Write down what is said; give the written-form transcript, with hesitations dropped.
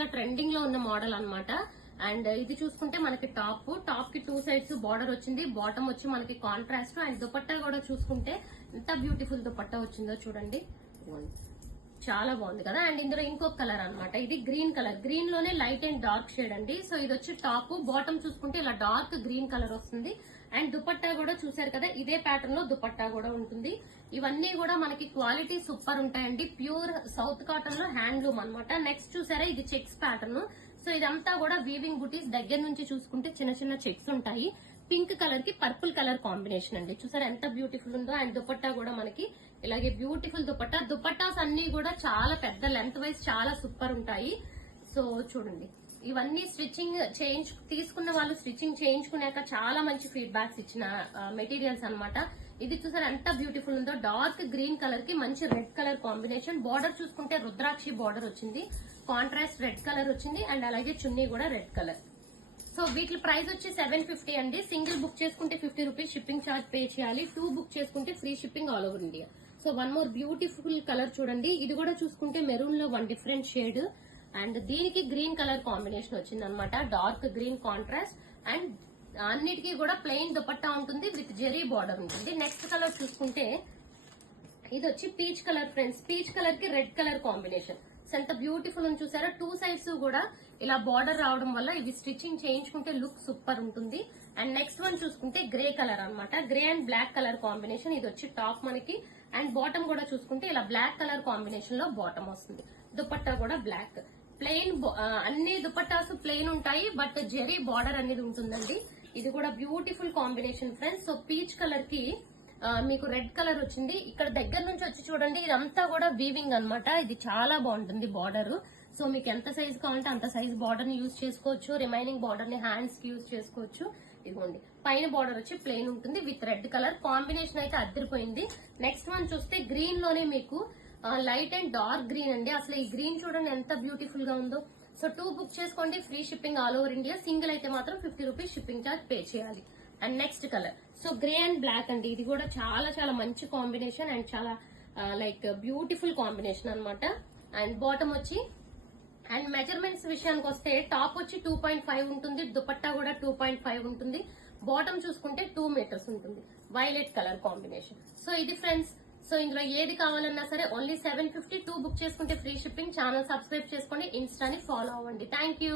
చాలా ట్రెండింగ్ లో ఉన్న మోడల్ అన్నమాట. అండ్ ఇది చూసుకుంటే మనకి టాప్ కి 2 సైడ్స్ బార్డర్ వచ్చింది, బాటమ్ వచ్చి మనకి కాంట్రాస్ట్. అండ్ దుపట్టా కూడా చూసుకుంటే ఎంత బ్యూటిఫుల్ దుపట్టా వచ్చిందో చూడండి, చాలా బాగుంది కదా. అండ్ ఇందులో ఇంకొక కలర్ అన్నమాట, ఇది గ్రీన్ కలర్, గ్రీన్ లోనే లైట్ అండ్ డార్క్ షేడ్ అండి. సో ఇది వచ్చి టాప్, బాటమ్ చూసుకుంటే ఇలా డార్క్ గ్రీన్ కలర్ వస్తుంది. అండ్ దుపట్టా కూడా చూసారు కదా, ఇదే ప్యాటర్న్ లో దుపట్టా కూడా ఉంటుంది. ఇవన్నీ కూడా మనకి క్వాలిటీ సూపర్ ఉంటాయండి, ప్యూర్ సౌత్ కాటన్ లో హ్యాండ్లూమ్ అన్నమాట. నెక్స్ట్ చూసారా, ఇది చెక్స్ ప్యాటర్న్. సో ఇదంతా కూడా వీవింగ్ బుటీస్, దగ్గర నుంచి చూసుకుంటే చిన్న చిన్న చెక్స్ ఉంటాయి. పింక్ కలర్ కి పర్పుల్ కలర్ కాంబినేషన్ అండి, చూసారా ఎంత బ్యూటిఫుల్ ఉందో. అండ్ దుపట్టా కూడా మనకి ఇలాగే బ్యూటిఫుల్ దుపట్టా. దుపట్టాస్ అన్ని కూడా చాలా పెద్ద లెంత్ వైజ్ చాలా సూపర్ ఉంటాయి. సో చూడండి, ఇవన్నీ స్టిచ్చింగ్ తీసుకున్న వాళ్ళు స్టిచ్చింగ్ చేయించుకున్నాక చాలా మంచి ఫీడ్బ్యాక్స్ ఇచ్చిన మెటీరియల్స్ అన్నమాట. ఇది చూసారు ఎంత బ్యూటిఫుల్ ఉందో, డార్క్ గ్రీన్ కలర్ కి మంచి రెడ్ కలర్ కాంబినేషన్. బార్డర్ చూసుకుంటే రుద్రాక్షి బార్డర్ వచ్చింది, కాంట్రాస్ట్ రెడ్ కలర్ వచ్చింది. అండ్ అలాగే చున్నీ కూడా రెడ్ కలర్. సో వీటి ప్రైస్ వచ్చి 750 అండి. సింగిల్ బుక్ చేసుకుంటే 50 రూపీస్ షిప్పింగ్ ఛార్జ్ పే చేయాలి. 2 బుక్ చేసుకుంటే free shipping all over India. So one more beautiful colour చూడండి, ఇది కూడా చూసుకుంటే మెరూన్ లో 1 డిఫరెంట్ షేడ్. అండ్ దీనికి గ్రీన్ కలర్ కాంబినేషన్ వచ్చింది అనమాట, డార్క్ గ్రీన్ కాంట్రాస్ట్. అండ్ అన్నిటికీ కూడా ప్లెయిన్ దుపట్టా ఉంటుంది విత్ జెరీ బార్డర్ ఉంటుంది. నెక్స్ట్ కలర్ చూసుకుంటే ఇది వచ్చి peach colour friends, peach colour కి రెడ్ కలర్ కాంబినేషన్. ఎంత బ్యూటిఫుల్ అని చూసారా, 2 సైడ్స్ కూడా ఇలా బార్డర్ రావడం వల్ల ఇవి స్టిచ్చింగ్ చేయించుకుంటే లుక్ సూపర్ ఉంటుంది. అండ్ నెక్స్ట్ వన్ చూసుకుంటే గ్రే కలర్ అన్నమాట, grey and black colour combination. ఇది వచ్చి టాప్ మనకి. అండ్ బాటమ్ కూడా చూసుకుంటే ఇలా బ్లాక్ కలర్ కాంబినేషన్ లో బాటమ్ వస్తుంది. దుపట్టా కూడా బ్లాక్. ప్లెయిన్ అన్ని దుపట్టాస్ ప్లెయిన్ ఉంటాయి, బట్ జెరీ బార్డర్ అనేది ఉంటుందండి. ఇది కూడా beautiful combination friends. So peach colour కి మీకు రెడ్ కలర్ వచ్చింది. ఇక్కడ దగ్గర నుంచి వచ్చి చూడండి, ఇదంతా కూడా వీవింగ్ అన్నమాట. ఇది చాలా బాగుంటుంది బార్డర్. సో మీకు ఎంత సైజ్ కావాలంటే అంత సైజ్ బార్డర్ ని యూజ్ చేసుకోవచ్చు. రిమైనింగ్ బార్డర్ ని హ్యాండ్స్ కి యూజ్ చేసుకోవచ్చు. ఇదిగోండి, పైన బార్డర్ వచ్చి ప్లెయిన్ ఉంటుంది విత్ రెడ్ కలర్ కాంబినేషన్ అయితే అద్దరిపోయింది. నెక్స్ట్ వన్ చూస్తే గ్రీన్ లోనే మీకు లైట్ అండ్ డార్క్ గ్రీన్ అండి. అసలు ఈ గ్రీన్ చూడండి ఎంత బ్యూటిఫుల్ గా ఉందో. సో 2 బుక్ చేసుకోండి, free shipping all over India. Single అయితే మాత్రం 50 రూపీస్ షిప్పింగ్ ఛార్జ్ పే చేయాలి. And next colour, so grey and black అండి. ఇది కూడా చాలా చాలా మంచి కాంబినేషన్ అండ్ చాలా లైక్ బ్యూటిఫుల్ కాంబినేషన్ అన్నమాట. అండ్ బాటమ్ వచ్చి, అండ్ మెజర్మెంట్స్ విషయానికి వస్తే టాప్ వచ్చి 2.5 ఉంటుంది, దుపట్టా కూడా 2.5 ఉంటుంది. బాటమ్ చూసుకుంటే 2 మీటర్స్ ఉంటుంది, వైలెట్ కలర్ కాంబినేషన్. సో ఇది ఫ్రెండ్స్. సో ఇందులో ఏది కావాలన్నా సరే ఓన్లీ 750. 2 బుక్ చేసుకుంటే ఫ్రీ షిప్పింగ్. ఛానల్ సబ్స్క్రైబ్ చేసుకోండి, ఇన్స్టాని ఫాలో అవ్వండి. Thank you.